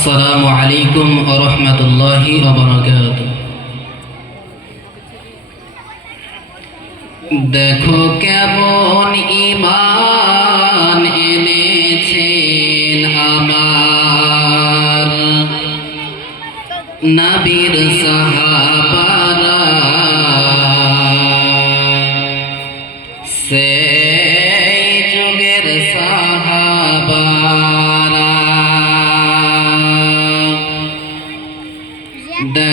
আসসালামু আলাইকুম ও রহমতুল্লাহি দেখো কেমন ইমান এনেছেন আমার। নবীর সাহাবারা সেই যুগের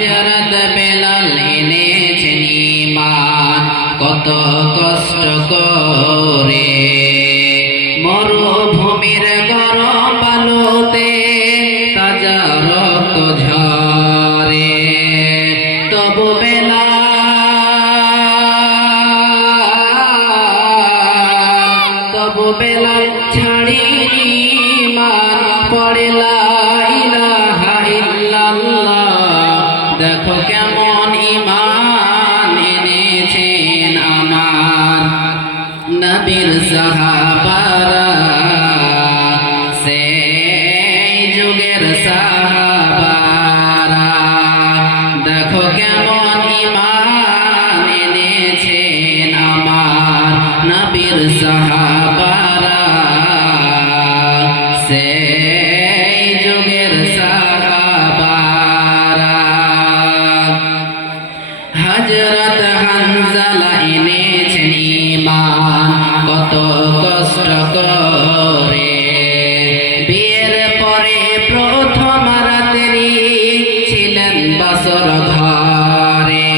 হজরত বেলাল এনেছেন ইমান কত কষ্ট করে। মরুভূমির গরম বালুতে তাজা রক্ত ঝরে। তবু বেলা তবু বেলাল দেখো কেমন ইমান এনেছেন আমার? নবীর সাহাবারা কষ্ট করে বিয়ের পরে প্রথম রাত্রি ছিলেন বাসর ঘরে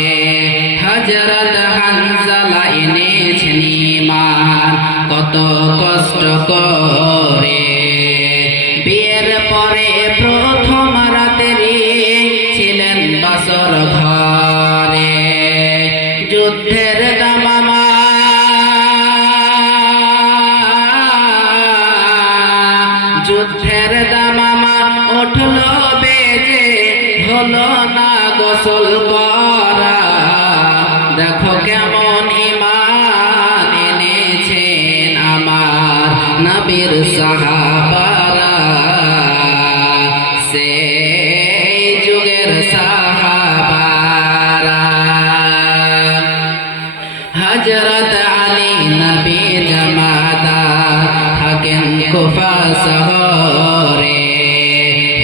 হজরত হানজালা এনেছেন ইমান কত কষ্ট করে। বিয়ের পরে প্রথম রাত্রি ছিলেন বাসর ঘরে যুদ্ধের দামামা হলো না গোসল করা। দেখো কেমন ইমান এনেছেন আমার নবীর সাহাবারা। সেই যুগের সাহাবারা। হজরত আলী নবী জামাতা থাকেন কুফা শহরে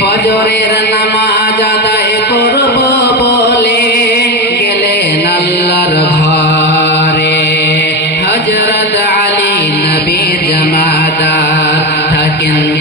ফজরের নামাজ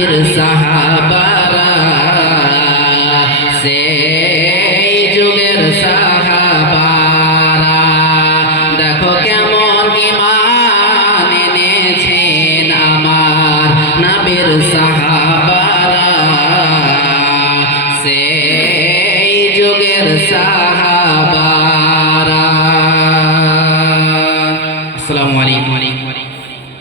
নবীর সাহাবারা, সেই যুগের সাহাবারা। দেখো কেমন ইমান এনেছেন আমার নবীর সাহাবারা। সেই যুগের সাহাবারা। আসসালামু আলাইকুম।